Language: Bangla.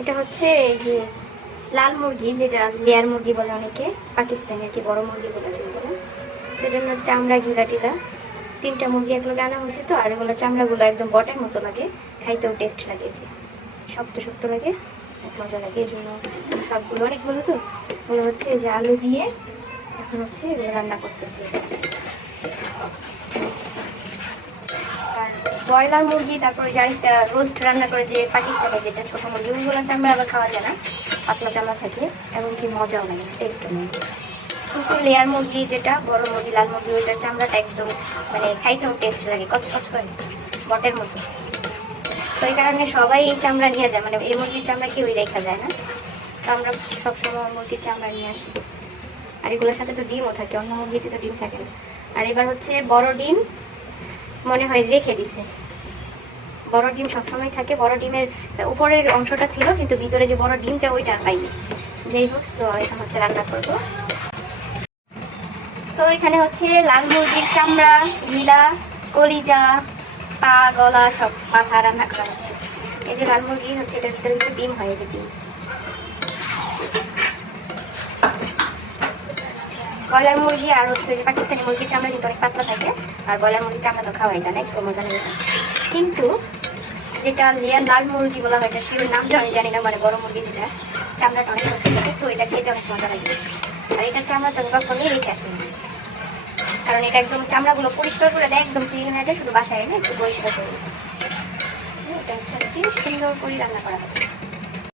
এটা হচ্ছে এই যে লাল মুরগি, যেটা লেয়ার মুরগি বলে অনেকে, পাকিস্তানি আর কি, বড় মুরগি বলে যেগুলো সেই জন্য চামড়া ঘিলা টিলা। তিনটা মুরগি একলগে আনা হয়েছে তো, আর এগুলো চামড়াগুলো একদম বটের মতো লাগে, খাইতেও টেস্ট লাগে যে। শক্ত শক্ত লাগে মজা লাগে এই জন্য সবগুলো। অনেকগুলো তো? ওগুলো হচ্ছে যে আলু দিয়ে এখন হচ্ছে রান্না করতেছি। ব্রয়লার মুরগি, তারপরে আরেকটা রোস্ট রান্না করে যে পাকিস্তানে যেটা ছোটো মুরগি ওইগুলো চামড়া আবার খাওয়া যায় না। পাতলা চামড়া থাকে এবং কি মজাও লাগে টেস্টও নেই কিন্তু লেয়ার মুরগি যেটা, বড় মুরগি, লাল মুরগি ওইটার চামড়াটা একদম মানে খাইতেও টেস্ট লাগে, কচকচ করে, বটের মতো। তো এই কারণে সবাই এই চামড়া নিয়ে যায় মানে এই মুরগির চামড়া কেউই রেখা যায় না। তো আমরা সবসময় মুরগির চামড়া নিয়ে আসি। আর এগুলোর সাথে তো ডিমও থাকে, অন্য মুরগিতে তো ডিম থাকে না। আর এবার হচ্ছে বড় ডিম মনে হয় রেখে দিছে। বড় ডিম সবসময় থাকে, বড় ডিমের উপরের অংশটা ছিল, কিন্তু ভিতরে যে বড় ডিমটা ওইটা পাইনি। যাই হোক, তো এখন হচ্ছে রান্না করব। সো এখানে হচ্ছে লাল মুরগির চামড়া, গিলা, কলিজা, পা, গলা, সব মাথা রান্না করা হচ্ছে। এই যে লাল মুরগি হচ্ছে, এটার ভিতরে ডিম হয় যে ডিম। ব্রয়লার মুরগি আর হচ্ছে যে পাকিস্তানি মুরগির চামড়া কিন্তু অনেক পাতলা থাকে, আর ব্রয়লার মুরগির চামড়া তো খাওয়াই যায় না একটু মজা লাগে। কিন্তু যেটা লেয়ার লাল মুরগি বলা হয় শিওর নামটা আমি জানি না মানে বড় মুরগি যেটা, চামড়াটা অনেক শক্ত থাকে সো এটা খেতে অনেক মজা লাগে আর এটার চামড়া আমি কখনোই রেখে আসিনি কারণ এটা একদম চামড়াগুলো পরিষ্কার করে দেয়, একদম ক্লিন হয়ে যায়, শুধু বাসায় এনে একটু পরিষ্কার করে। এটা হচ্ছে সুন্দর করে রান্না করা হবে